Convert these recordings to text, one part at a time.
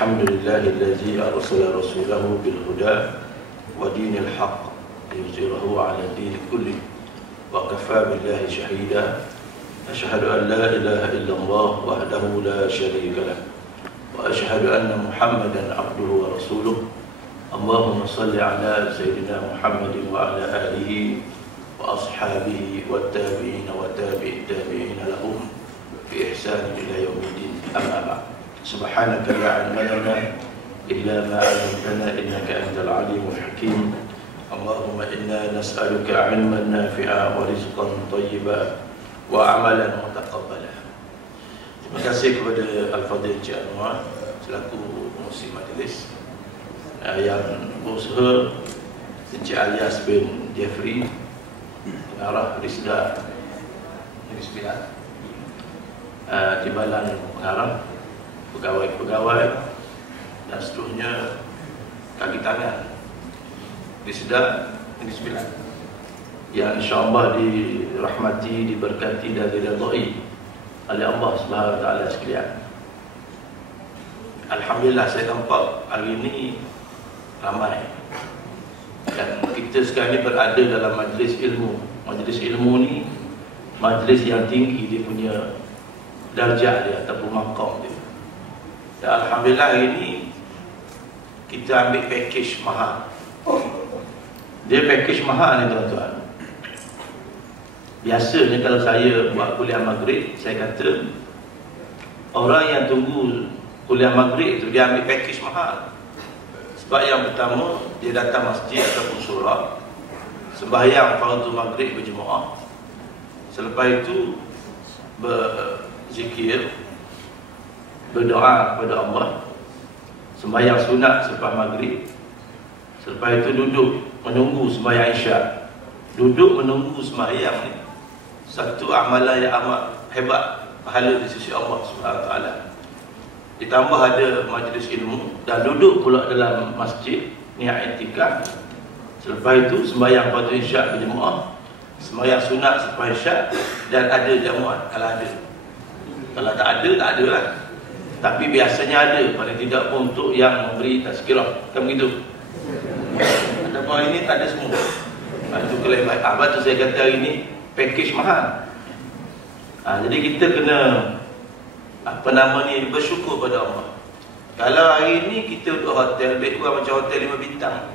Alhamdulillahilladzi arsala rasulahu bil huda wa dinil haqq liyuzhirahu 'ala din kulli wa kafa billahi shahida. Asyhadu an la ilaha illallah wahdahu la syarika lah wa asyhadu anna Muhammadan 'abduhu wa rasuluh. Allahumma salli 'ala sayyidina Muhammadin wa 'ala alihi wa ashabihi wat tabi'in wa tabi'it tabi'in lahum bi ihsan ila yaumiddin. Amma ba'd. Subhanaka la 'ilma lana illa ma 'allamtana innaka antal 'alimul hakim. Allahumma inna nas'aluka 'ilman nafi'a wa rizqan thayyiban wa 'amalan mutaqabbala. Terima kasih kepada Al-Fadhil Encik Anwar selaku pengurusi majlis, yang berusaha Encik Alias bin Jeffrey, pengarah Risda Negeri Sembilan, Timbalan pengarah, pegawai-pegawai dan seterusnya, kaki tangan Risda Negeri Sembilan, yang insyaAllah dirahmati, diberkati dan diridai oleh Allah Subhanahu Wa Taala sekalian. Alhamdulillah, saya nampak hari ini ramai, dan kita sekarang ni berada dalam majlis ilmu. Majlis ilmu ni majlis yang tinggi, dia punya darjah dia ataupun maqam dia. Dan alhamdulillah hari ini kita ambil package mahal. Dia package mahal ni tuan-tuan. Biasanya kalau saya buat kuliah maghrib, saya kata orang yang tunggu kuliah maghrib itu dia ambil package mahal. Sebab yang pertama, dia datang masjid ataupun surau, sembahyang fardu maghrib berjemaah, selepas itu berzikir, berdoa kepada Allah, sembahyang sunat selepas maghrib, selepas itu duduk menunggu sembahyang isyak. Duduk menunggu sembahyang ni satu amalan yang amat hebat, pahala di sisi Allah Subhanahu Wa Taala. Ditambah ada majlis ilmu dan duduk pula dalam masjid niat iktikaf. Selepas itu sembahyang fardu isyak berjemaah, sembahyang sunat selepas isyak, dan ada jamuan kalau ada. Kalau tak ada, tak ada lah. Tapi biasanya ada, paling tidak pun untuk yang memberi tazkirah, kan begitu. Ataupun hari ini tak ada semua. Itu kelebihan. Sebab tu saya kata hari ini package mahal. Jadi kita kena bersyukur pada Allah. Kalau hari ini kita duduk hotel, lebih kurang macam hotel 5 bintang.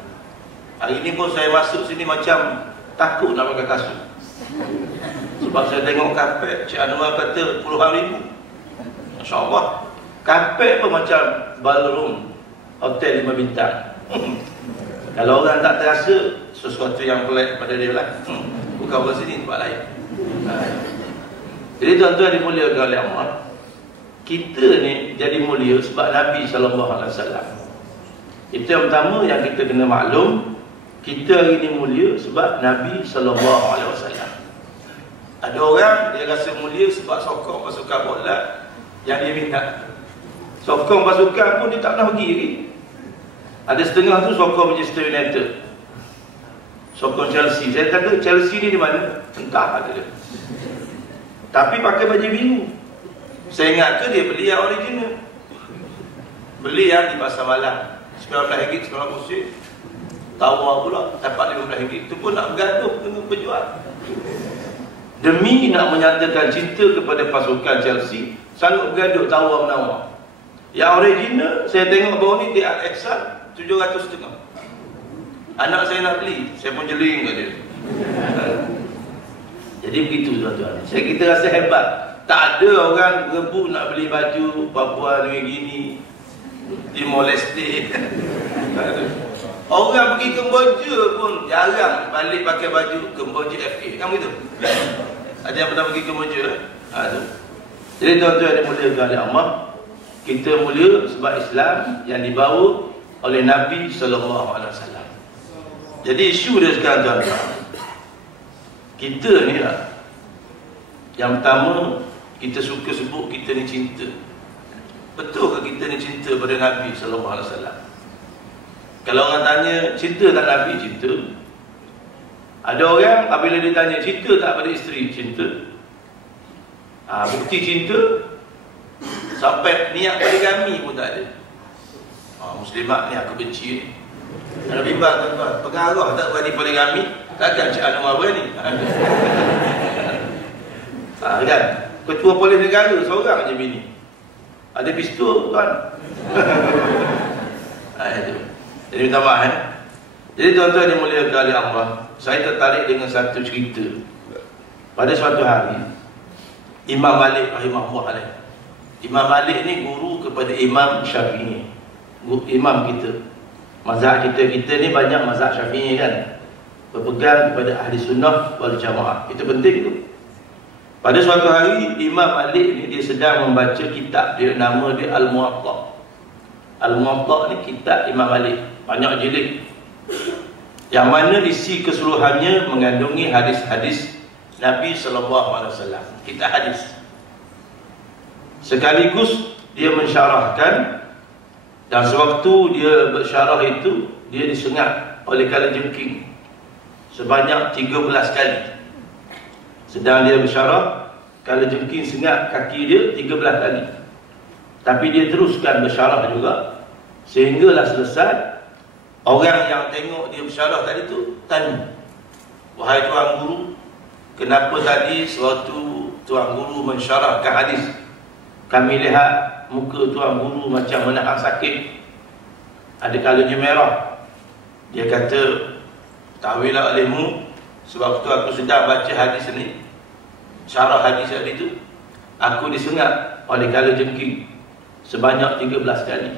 Hari ini pun saya masuk sini macam takut nak pakai kasut. Sebab saya tengok kapet, Cik Anwar kata puluhan ribu. Masya Allah. Kapet pun macam ballroom hotel 5 bintang. Kalau orang tak terasa, sesuatu yang pelik pada dia lah. Bukan orang sini, tempat lain. Jadi tuan-tuan dimuliakan oleh Allah, kita ni jadi mulia sebab Nabi SAW. Itu yang pertama yang kita kena maklum. Kita hari ini mulia sebab Nabi SAW. Ada orang dia rasa mulia sebab sokong pasukan bola yang dia minat. Sokong pasukan pun dia tak pernah pergi lagi. Ada setengah tu sokong Manchester United, sokong Chelsea. Saya kata Chelsea ni di mana? Entah, kata dia. Tapi pakai baju biru. Saya ingat ke dia beli yang original. Beli yang di pasar malam RM19, RM19. Tawar pula dapat RM15. Itu pun nak bergaduh dengan penjual. Demi nak menyatakan cinta kepada pasukan Chelsea, sanggup bergaduh tawar menawar. Yang original saya tengok bawah ni dia Al-Aqsa RM750. Anak saya nak beli, saya pun jeling kat dia. Jadi begitu tuan-tuan. Kita rasa hebat. Tak ada orang berebut nak beli baju Papua New Guinea, Timor Leste. Orang pergi Kemboja pun jarang balik pakai baju Kemboja FA. Kan begitu? Ada yang pernah pergi Kemboja? Jadi tuan-tuan dimuliakan oleh Allah, kita mulia sebab Islam yang dibawa oleh Nabi SAW. Jadi isu dia sekarang tuan-tuan, kita ni lah, yang pertama kita suka sebut kita ni cinta. Betul ke kita ni cinta pada Nabi SAW? Kalau orang tanya cinta tak Nabi? Cinta. Ada orang apabila dia tanya cinta tak pada isteri? Cinta. Bukti cinta sampai niat poligami pun tak ada. Muslimat ni aku benci ni. Ada bimbang tuan-tuan, pengarah tak berani poligami, takkan Cik Anwar berani. Kan? Ketua polis negara seorang je bini. Ada pistol tuan. Itu. Jadi minta maaf. Jadi tuan-tuan dimuliakan oleh Allah, saya tertarik dengan satu cerita. Pada suatu hari, Imam Malik rahimahullah alaih. Imam Malik ni guru kepada Imam Syafi'i. Imam kita. Mazhab kita ni banyak mazhab Syafi'i kan. Berpegang kepada ahli sunnah wal jamaah. Itu penting tu. Pada suatu hari, Imam Malik ni dia sedang membaca kitab dia, nama dia Al-Muwatta. Al-Muwatta ni kitab Imam Malik, banyak jilid, yang mana isi keseluruhannya mengandungi hadis-hadis Nabi SAW. Kitab hadis. Sekaligus dia mensyarahkan, dan sewaktu dia bersyarah itu, dia disengat oleh kalajengking sebanyak 13 kali. Sedang dia bersyarah, kalajengking sengat kaki dia 13 kali. Tapi dia teruskan bersyarah juga, sehinggalah selesai. Orang yang tengok dia bersyarah tadi tu tanya, "Wahai tuan guru, kenapa tadi sewaktu tuan guru mensyarahkan hadis, kami lihat muka tuan guru macam menahan sakit, ada kalanya merah?" Dia kata, "Tahwilah olehmu, sebab tu aku sedang baca hadis ni, syarah hadis tadi tu, aku disengat oleh kalajengking sebanyak 13 kali."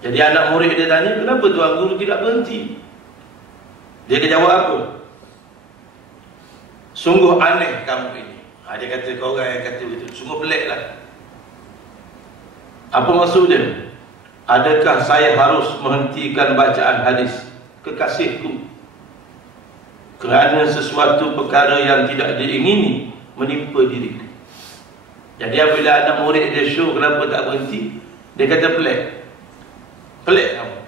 Jadi anak murid dia tanya, "Kenapa tuan guru tidak berhenti?" Dia jawab apa? "Sungguh aneh kamu ini." Dia kata, kau orang yang kata begitu, sungguh pelik lah. Apa maksud dia? "Adakah saya harus menghentikan bacaan hadis kekasihku kerana sesuatu perkara yang tidak diingini menimpa diriku?" Jadi apabila anak murid dia show kenapa tak berhenti, dia kata pelik. Pelik kamu.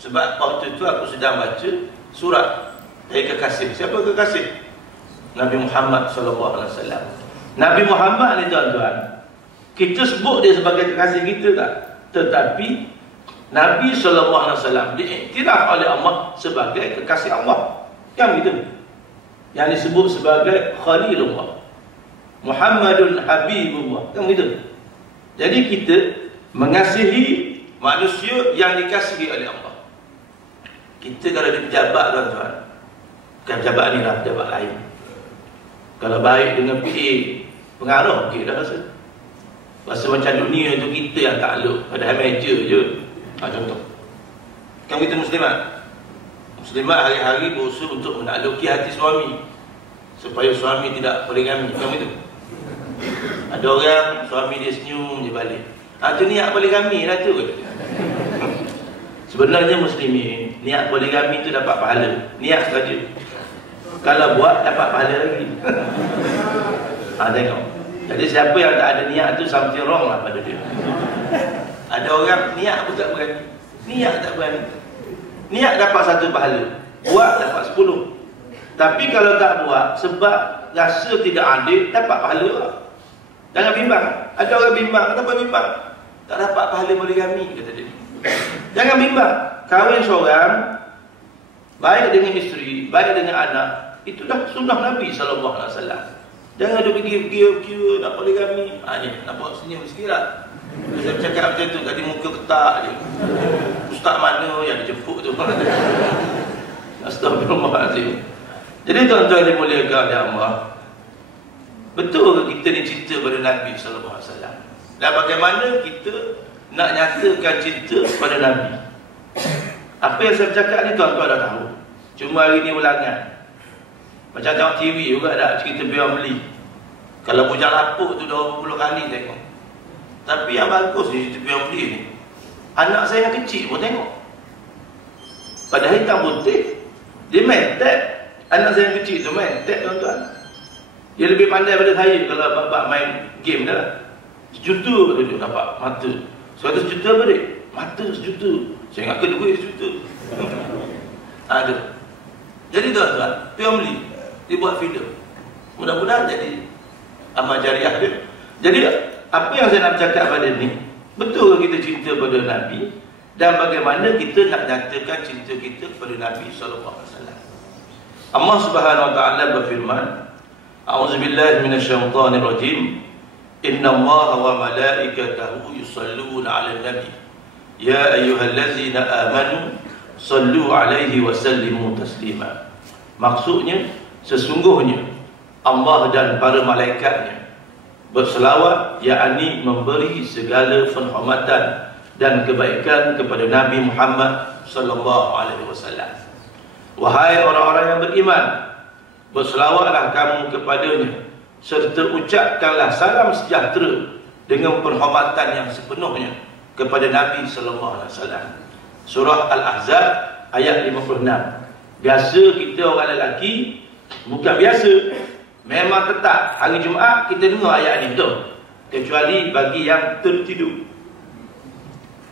Sebab waktu itu aku sedang baca surat dari kekasih. Siapa kekasih? Nabi Muhammad SAW. Nabi Muhammad ni tuan-tuan, kita sebut dia sebagai kekasih kita tak? Tetapi Nabi SAW diiktiraf oleh Allah sebagai kekasih Allah. Kan begitu? Yang disebut sebagai Khalilullah, Muhammadun Habibullah. Kan begitu? Jadi kita mengasihi manusia yang dikasihi oleh Allah. Kita kalau di pejabat tuan-tuan, bukan pejabat ni lah, pejabat lain, kalau baik dengan PA, pengaruh okey dah rasa. Rasa macam dunia tu kita yang takluk, padahal meja je. Contoh, kan kita muslimat. Muslimat hari-hari berusaha untuk menakluki hati suami, supaya suami tidak poligami. Kan itu? Ada orang suami dia senyum je balik, tu niat poligami lah tu. Sebenarnya muslimin, niat poligami tu dapat pahala, niat saja. Kalau buat dapat pahala lagi. Tengok. Jadi siapa yang tak ada niat tu, something wrong lah pada dia. Ada orang niat pun tak berani, niat tak berani. Niat dapat 1 pahala, buat dapat 10. Tapi kalau tak buat sebab rasa tidak adil, dapat pahala lah. Jangan bimbang. Ada orang bimbang, kenapa bimbang? Tak dapat pahala poligami, kata dia. Jangan bimbang. Kahwin seorang, baik dengan isteri, baik dengan anak, itu dah sunnah Nabi SAW. Jangan ada pergi nak poligami. Ni nampak senyum sikit lah. Saya bercakap macam tu, tadi muka ketak je. Ustaz mana yang dijemput tu? Astagfirullahaladzim. Jadi tuan-tuan dimuliakan oleh Allah, betul ke kita ni cinta pada Nabi SAW? Dan bagaimana kita nak nyatakan cinta pada Nabi? Apa yang saya bercakap ni tuan-tuan dah tahu. Cuma hari ni ulangan. Macam tengok TV juga ada cerita biar beli. Kalau bujang lapuk tu 20 kali tengok. Tapi yang bagus ni cerita biar beli ni, anak saya yang kecil pun tengok. Padahal hitam putih, dia main tab. Anak saya yang kecil tu main tab tuan-tuan. Dia lebih pandai pada saya kalau bab main game dah. 1 juta kata dia dapat mata. 100 juta apa dia? Mata 1 juta. Saya ingat ke duit 1 juta. Ada. Jadi tuan-tuan, family dia buat filem. Mudah-mudahan jadi amal jariah dia. Jadi apa yang saya nak cakap pada ni, betul kita cinta pada Nabi? dan bagaimana kita nak nyatakan cinta kita kepada Nabi sallallahu alaihi wasallam. Allah Subhanahu wa taala berfirman, A'udzubillahi minasyaitonir rajim. Innallaha wa malaikatahu yusalluna 'alan nabi. Ya ayyuhallazina amanu sallu 'alaihi wa sallimu taslima. Maksudnya, sesungguhnya Allah dan para malaikatnya berselawat, yakni memberi segala penghormatan dan kebaikan kepada Nabi Muhammad sallallahu alaihi wasallam. Wahai orang-orang yang beriman, berselawatlah kamu kepadanya serta ucapkanlah salam sejahtera dengan penghormatan yang sepenuhnya kepada Nabi sallallahu alaihi wasallam. Surah Al-Ahzab ayat 56. Biasa kita orang lelaki, bukan biasa, memang tetap hari Jumaat kita dengar ayat ni, betul? Kecuali bagi yang tertidur.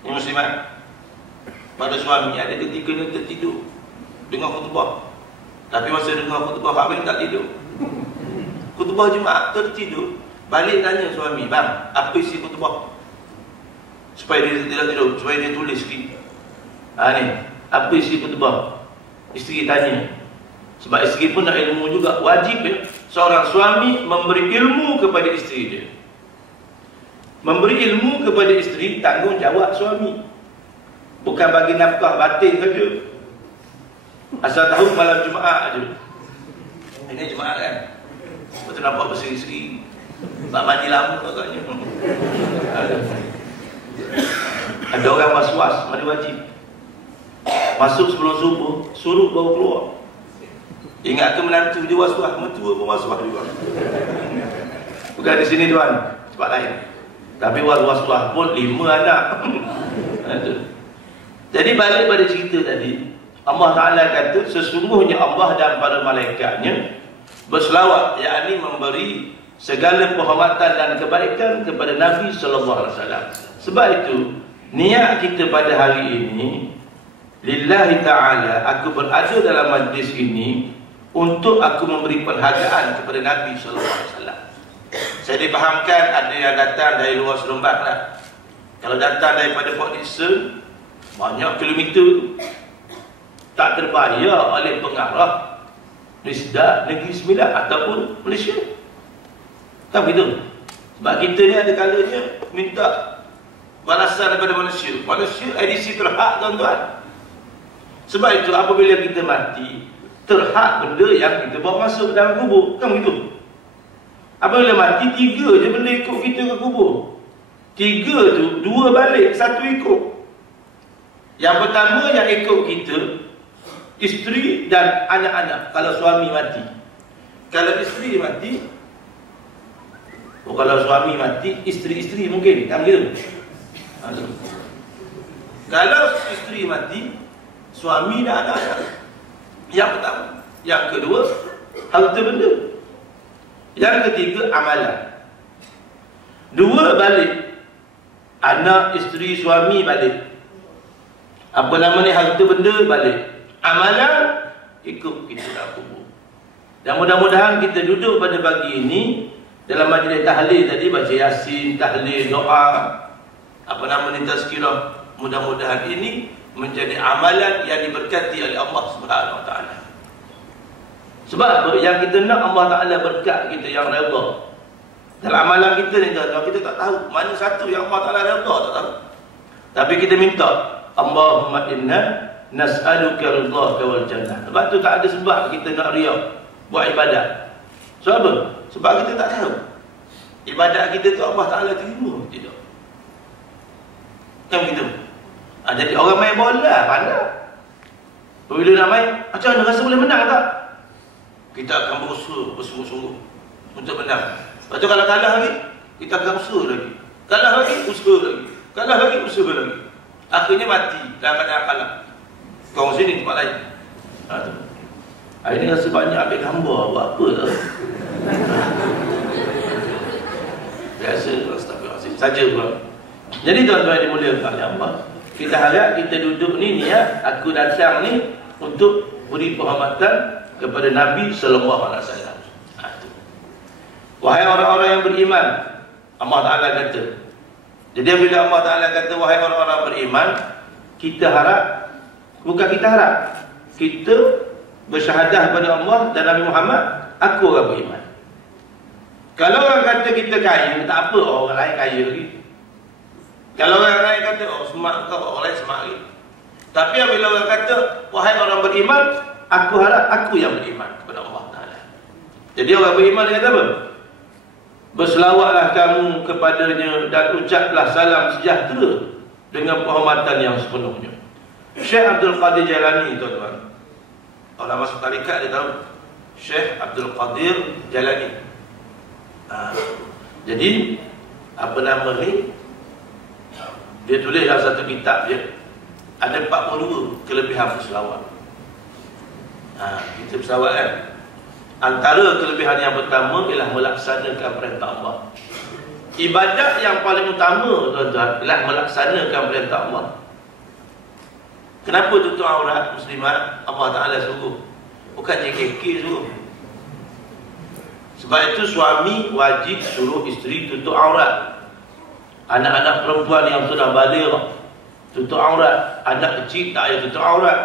Yang muslimat, pada suami ada ketikanya tertidur dengar khutbah, tapi masa dengar khutbah khabar tak tidur. Khutbah Jumaat tertidur, balik tanya suami, bang, apa isi khutbah? Supaya dia tidak tidur, supaya dia tulis sikit. Ni, apa isi khutbah? Isteri tanya. Sebab isteri pun nak ilmu juga. Wajib seorang suami memberi ilmu kepada isteri dia. Memberi ilmu kepada isteri, tanggungjawab suami. Bukan bagi nafkah batin saja. Asal tahu malam Jumaat aja. Ini Jumaat kan? Betul nampak berseri-seri. Sebab mandi lama agaknya. Ada orang was-was mandi wajib. Masuk sebelum subuh, suruh baru keluar. Ingat ke menantu dia was-was, mentua pun was-was juga. Bukan di sini tuan, tempat lain. Tapi was-was pun 5 anak. Jadi balik pada cerita tadi, Allah Ta'ala kata sesungguhnya Allah dan para malaikatnya berselawat, yakni memberi segala penghormatan dan kebaikan kepada Nabi sallallahu alaihi wasallam. Sebab itu niat kita pada hari ini, lillahi ta'ala, aku berada dalam majlis ini untuk aku memberi penghargaan kepada Nabi SAW. Saya difahamkan ada yang datang dari luar Seremban lah. Kalau datang daripada Port Dickson, banyak kilometer, tak terbayar oleh pengarah Nisda Negeri Sembilan ataupun Malaysia. Tak begitu? Sebab kita ni ada kalanya minta balasan daripada manusia. Manusia edisi terhak, tuan-tuan. Sebab itu apabila kita mati, terhak benda yang kita bawa masuk ke dalam kubur. Kan begitu? Apabila mati, 3 je benda ikut kita ke kubur. 3 tu, 2 balik, 1 ikut. Yang pertama yang ikut kita, isteri dan anak-anak. Kalau suami mati. Kalau isteri mati, kalau suami mati, isteri-isteri mungkin. Kan begitu? Kalau isteri mati, suami dan anak-anak. Yang pertama. Yang kedua, harta benda. Yang ketiga, amalan. 2 balik. Anak, isteri, suami balik. Apa nama ni, harta benda balik. Amalan ikut kita dalam kubur. Dan mudah-mudahan kita duduk pada pagi ini dalam majlis tahlil tadi, baca Yasin, tahlil, doa, apa nama ni, tazkirah. Mudah-mudahan ini menjadi amalan yang diberkati oleh Allah Subhanahu Wa Taala. Sebab yang kita nak Allah Taala berkat kita yang redha. Dalam amalan kita ni, kita tak tahu mana satu yang Allah Taala redha, tak tahu. Tapi kita minta, Allahumma inna nas'aluka ridhaka wal jannah. Sebab tu tak ada sebab kita nak riak buat ibadat. Sebab apa? Sebab kita tak tahu ibadat kita tu Allah Taala terima tidak. Kan begitu? Jadi orang main bola pandai. Bila nak main, macam mana rasa boleh menang tak? Kita akan berusaha bersungguh-sungguh untuk menang. Lepas tu kalau kalah lagi, kita akan usaha lagi. Kalah lagi, usaha lagi. Kalah lagi, usaha lagi. Akhirnya mati dalam keadaan kalah. Kau sini tempat lain. Hari ni rasa banyak ambil gambar. Buat apa tak? Biasa, astagfirullahaladzim. Saja pula. Jadi tuan-tuan yang dimuliakan oleh Allah, kita harap kita duduk ni niat, aku datang ni untuk beri penghormatan kepada Nabi sallallahu alaihi wasallam. Wahai orang-orang yang beriman, Allah Taala kata. Jadi bila Allah Taala kata wahai orang-orang beriman, kita harap, bukan kita harap, kita bersyahadah kepada Allah dan Nabi Muhammad, aku orang beriman. Kalau orang kata kita kaya, tak apa, orang lain kaya lagi. Kalau orang lain kata, oh semak kau, orang lain semak lagi. Tapi apabila orang kata, wahai orang beriman, aku harap aku yang beriman kepada Allah Ta'ala. Jadi orang beriman dia kata apa? Berselawatlah kamu kepadanya dan ucaplah salam sejahtera dengan penghormatan yang sepenuhnya. Syekh Abdul Qadir Jailani, tuan-tuan. Orang masuk tarikat dia tahu Syekh Abdul Qadir Jailani. Jadi apa nama ni, dia tulis dalam satu kitab dia ada 42 kelebihan berselawat. Kita berselawat kan. Antara kelebihan yang pertama ialah melaksanakan perintah Allah. Ibadat yang paling utama, tuan-tuan, ialah melaksanakan perintah Allah. Kenapa tutup aurat muslimat Allah Ta'ala suruh? Bukan JKK suruh. Sebab itu suami wajib suruh isteri tutup aurat. Anak-anak perempuan yang sudah baligh tutup aurat. Anak kecil tak payah tutup aurat.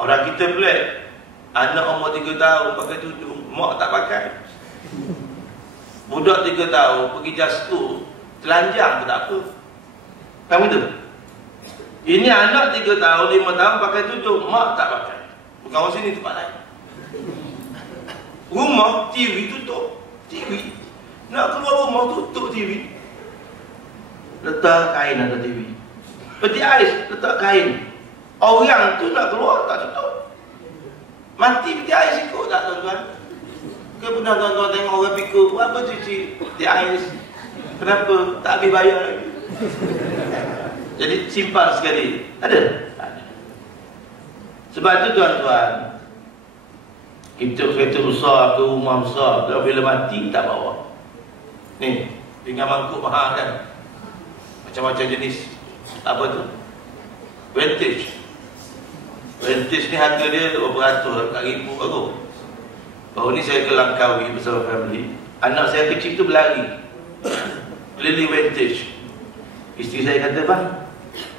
Orang kita pelik, anak umur 3 tahun pakai tudung, mak tak pakai. Budak 3 tahun pergi jasko, telanjang pun tak apa. Kamu tu? Ini anak 3 tahun, 5 tahun pakai tudung, mak tak pakai. Bukan orang sini, tempat lain. Rumah, TV tutup. TV. Nak keluar rumah, tutup TV. Letak kain atas TV. Peti ais, letak kain. Orang tu nak keluar, tak tutup. Mati peti ais ikut tak, tuan-tuan? Ke pernah tuan-tuan tengok orang pikir, apa cuci peti ais? Kenapa? Tak habis bayar lagi. Jadi simpan sekali. Ada? Tak ada. Sebab itu tuan-tuan, kita kereta besar ke rumah besar, kalau bila mati tak bawa. Ni, pinggan mangkuk mahal kan? Macam-macam jenis. Apa tu? Vintage. Vintage ni harga dia berapa ratus, kat ribu baru. Baru ni saya ke Langkawi bersama family. Anak saya kecil tu berlari keliling vintage. Isteri saya kata, bang,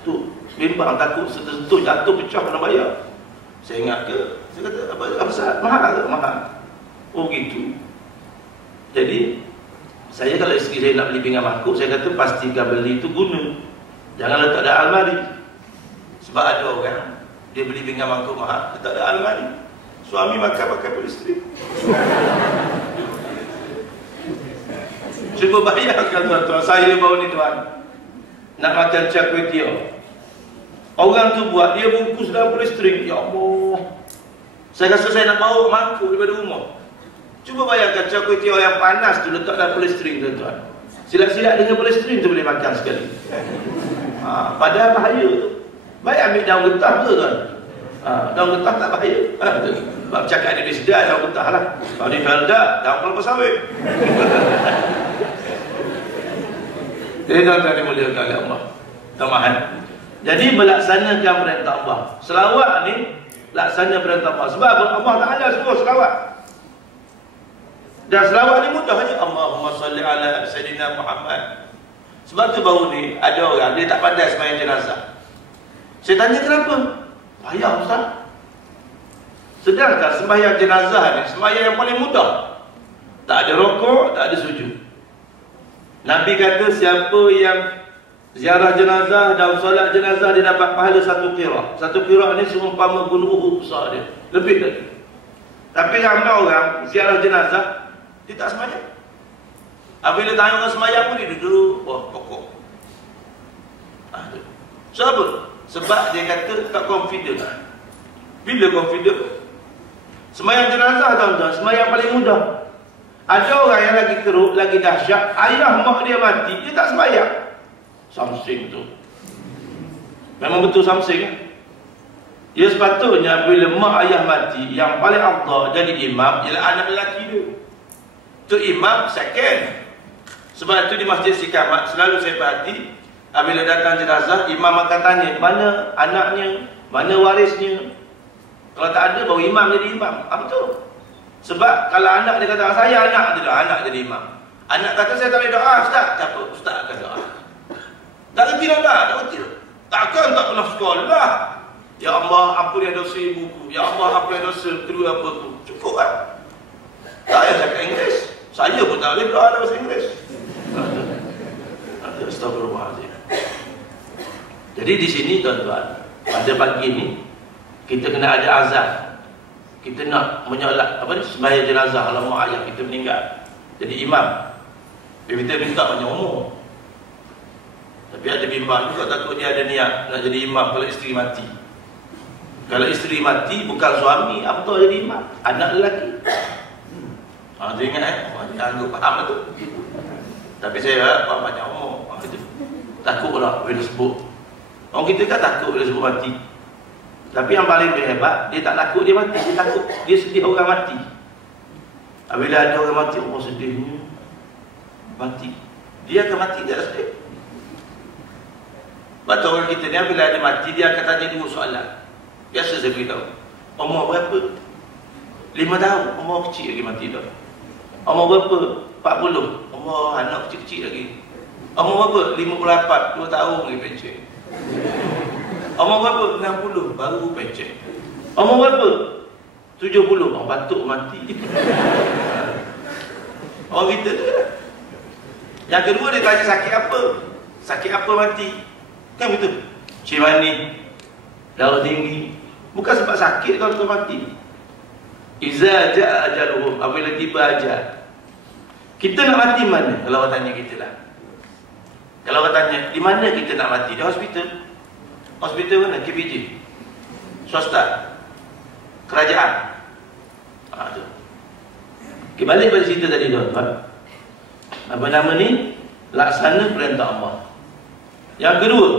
tu bimbang takut sentuh jatuh pecah kena bayar. Saya ingat ke? Saya kata, apa saat? Mahal ke? Mahal. Oh gitu. Jadi saya kalau isteri saya nak beli pinggan mangkuk, saya kata pastikan beli itu guna. Jangan letak ada almari. Sebab ada orang dia beli pinggan mangkuk mahal, letak ada almari. Suami makan pakai pun isteri. Cuba bayangkan tuan-tuan, saya baru ni tuan nak makan char kway teow. Orang tu buat, dia bungkus dalam polystyrene. Ya Allah, saya rasa saya nak bawa mangkuk daripada rumah. Cuba bayangkan char kway teow yang panas tu letak dalam polystyrene, tuan-tuan. Silat-silat dengan polystyrene tu boleh makan sekali. Padahal bahaya tu. Baik ambil daun getah tu, tuan. Daun getah tak bahaya. Sebab cakap ni sedar daun getah lah. Kalau di Felda, daun kelapa sawit. Jadi tuan-tuan dimuliakan oleh Allah. Tamahan. Jadi melaksanakan perintah Allah. Selawat ni laksana perintah Allah. Sebab Allah Ta'ala suruh selawat. Dan selawat ni mudah je. Allahumma salli ala Sayyidina Muhammad. Sebab tu baru ni ada orang dia tak pandai sembahyang jenazah. Saya tanya kenapa? Payah Ustaz. Sedangkan sembahyang jenazah ni sembahyang yang paling mudah. Tak ada rokok, tak ada sujud. Nabi kata siapa yang ziarah jenazah dan solat jenazah dia dapat pahala 1 qirah. 1 qirah ni seumpama gunung Uhud besar dia. Lebih dari. Tapi ramai orang ziarah jenazah dia tak sembahyang. Apabila tanya orang sembahyang pun dia duduk pokok. Sebab apa? Sebab dia kata tak confident. Bila confident? Sembahyang jenazah tuan-tuan, sembahyang paling mudah. Ada orang yang lagi teruk, lagi dahsyat, ayah mak dia mati, dia tak sembahyang. Something tu. Memang betul something. Ya sepatutnya bila mak ayah mati, yang paling afdal jadi imam ialah anak lelaki dia. Tu imam second. Sebab itu di Masjid Sikamat selalu saya perhati, apabila datang jenazah, imam akan tanya mana anaknya, mana warisnya. Kalau tak ada, baru imam jadi imam. Betul. Sebab kalau anak dia kata saya anak jadi imam. Anak kata saya tak boleh doa, Ustaz. Siapa? Ustaz akan doa. Tak reti dah, tak reti dah. Takkan tak pernah sekolah. Ya Allah, ampuni dosa ibuku. Ya Allah, ampuni dosa kedua apaku. Cukup kan? Tak payah cakap Inggeris. Saya pun tak boleh berdoa bahasa Inggeris. Astagfirullahaladzim. Jadi di sini tuan-tuan, pada pagi ni kita kena ada azan. Kita nak menyolat sembahyang jenazah alamak ayah kita meninggal. Jadi imam. Kita minta banyak umur. Tapi ada bimbang juga, takut dia ada niat nak jadi imam kalau isteri mati. Kalau isteri mati bukan suami, apa tu jadi imam? Anak lelaki. Dia ingat dia anggap faham tu. Tapi saya banyak umur. Takut lah bila sebut. Orang kita kan takut bila sebut mati. Tapi yang paling hebat, dia tak takut dia mati, dia takut dia sedih orang mati. Bila ada orang mati, oh sedihnya mati, dia akan mati, dia sedih. Betul orang kita ni bila ada mati, dia akan tanya dua soalan. Biasa saya beritahu, umur berapa? 5 tahun, umur kecil lagi mati dah. Umur berapa? 40, umur anak kecil-kecil lagi. Umur berapa? 58, 2 tahun lagi pencet. Umur berapa? 60, baru pencet. Umur berapa? 70, orang batuk mati. Orang kita tu lah. Yang kedua dia tanya sakit apa? Sakit apa mati? Kan begitu? Cimani, darah tinggi. Bukan sebab sakit kalau tu mati. Iza ja'a ajaluhum, apabila tiba ajal. Kita nak mati mana? Kalau orang tanya kita lah. Kalau orang tanya, di mana kita nak mati? Di hospital. Hospital mana? KPJ, swasta, kerajaan. Tu. Okay, balik pada cerita tadi tuan-tuan. Apa nama ni? Laksana perintah Allah. Yang kedua,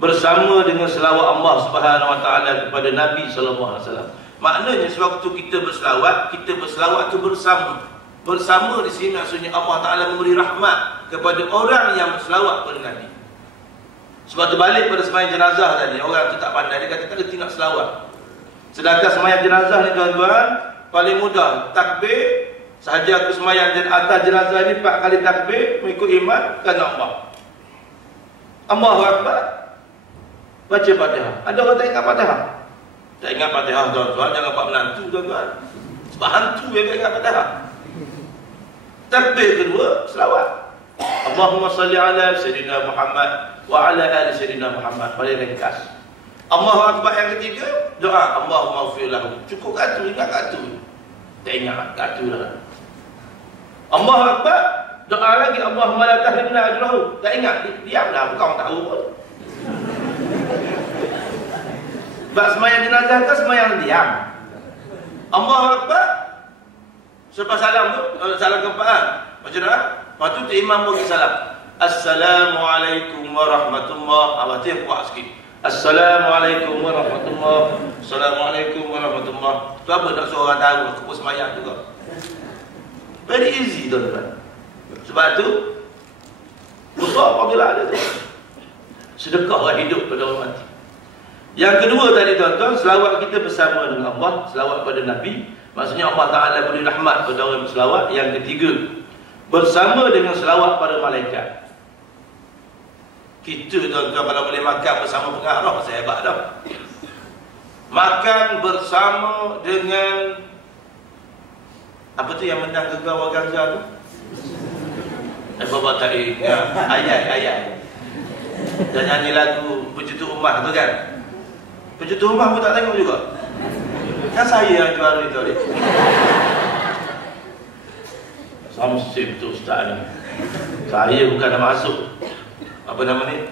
bersama dengan selawat Allah Subhanahu Wa Taala kepada Nabi Sallallahu Alaihi Wasallam. Maknanya sewaktu kita berselawat tu bersama. Bersama di sini maksudnya Allah Taala memberi rahmat kepada orang yang berselawat kepada Nabi. Sebab tu balik pada sembahyang jenazah tadi, orang tu tak pandai, dia kata tak reti nak selawat. Sedangkan sembahyang jenazah ni tuan-tuan, paling mudah, takbir. Sahaja aku sembahyang atas jenazah ni 4 kali takbir, mengikut imam, kerana Allah. Allahu Akbar, baca Fatihah. Ada orang tak ingat Fatihah? Tak ingat Fatihah tuan-tuan, jangan buat menantu tuan-tuan. Sebab hantu yang tak ingat Fatihah. Takbir kedua, selawat. Allahumma salli ala Sayyidina Muhammad wa ala ali Sayyidina Muhammad. Paling ringkas. Allahu Akbar yang ketiga, doa Allahumma ighfir lahu. Cukup kat tu, ingat kat tu. Tak ingat kat tu lah. Allahu Akbar, doa lagi Allahumma la tahrimna ajrahu. Tak ingat, diamlah, bukan orang tahu pun. Sebab sembahyang jenazah kan sembahyang diam. Allahu Akbar. Selepas salam tu, salam keempat, macam mana? Lepas tu imam bagi salam. Assalamualaikum warahmatullahi wabarakatuh. Yang kuat sikit. Assalamualaikum warahmatullahi. Assalamualaikum warahmatullahi. Tu apa nak suruh orang tahu aku pun sembahyang juga. Very easy tuan-tuan. Sebab tu besar apabila ada tu. Sedekahlah hidup pada orang mati. Yang kedua tadi tuan-tuan, selawat kita bersama dengan Allah, selawat pada Nabi. Maksudnya Allah Ta'ala beri rahmat pada orang berselawat. Yang ketiga, bersama dengan selawat pada malaikat. Kita tuan-tuan kalau boleh makan bersama pengarah, saya hebat dah. Makan bersama dengan apa tu yang menang gegar Waganza tu? Bapak tak ingat. Ayat. Dan nyanyi lagu Pencutu Ummah tu kan? Pencutu Ummah pun tak tengok juga. Kan saya yang juara itu ni. Samsim tu ustaz ni. Saya bukan nak masuk. Apa nama ni?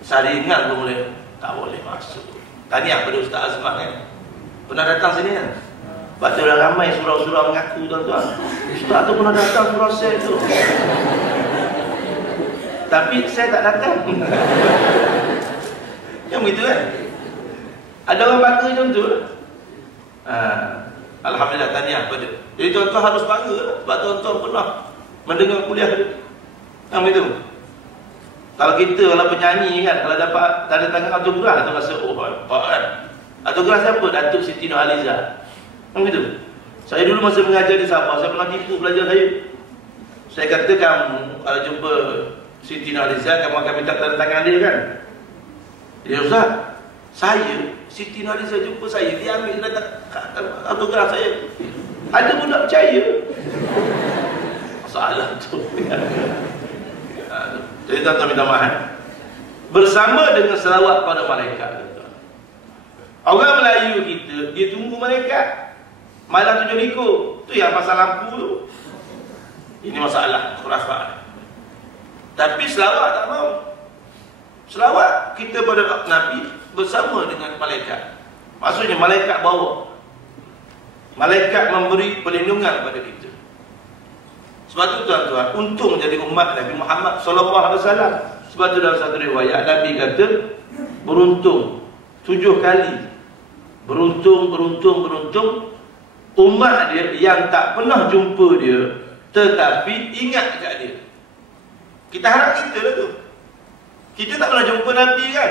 Saringan pun boleh. Tak boleh masuk. Tanya pada Ustaz Azman kan? Pernah datang sini kan? Sebab tu dah ramai surau-surau mengaku tuan-tuan. Ustaz tu pernah datang surau saya tu. Tapi saya tak datang. Yang begitu kan? Ada orang bangga macam tu lah. Alhamdulillah, tahniah pada. Jadi tuan-tuan harus bangga lah. Sebab tuan-tuan pernah mendengar kuliah dia. Yang begitu. Kalau kita, kalau penyanyi kan, kalau dapat tanda tangan autograf, tu rasa, oh kan. Autograf siapa? Datuk Siti Nurhaliza. Yang begitu. Saya dulu masa mengajar di Sabah, saya pernah tipu pelajar saya. Saya kata kamu, kalau jumpa Siti Nurhaliza, kamu akan minta tanda tangan dia kan? Dia Ustaz, saya, Siti Nurhaliza jumpa saya, dia ambil autograf saya. Ada pun tak percaya. Masalah tu. Jadi tuan-tuan minta maaf. Bersama dengan selawat pada malaikat. Orang Melayu kita, dia tunggu malaikat. Malam 7 likur. Tu yang pasal lampu tu. Ini masalah khurafat. Tapi selawat tak mau. Selawat kita pada Nabi bersama dengan malaikat. Maksudnya malaikat bawa. Malaikat memberi perlindungan kepada kita. Sebab tu tuan-tuan, untung jadi umat Nabi Muhammad SAW. Sebab tu dalam satu riwayat Nabi kata, beruntung 7 kali. Beruntung umat dia yang tak pernah jumpa dia, tetapi ingat kat dia. Kita harap kita lah tu. Kita tak pernah jumpa Nabi kan.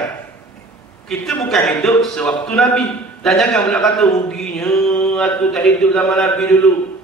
Kita bukan hidup sewaktu Nabi. Dan jangan pula kata ruginya aku tak hidup zaman Nabi dulu.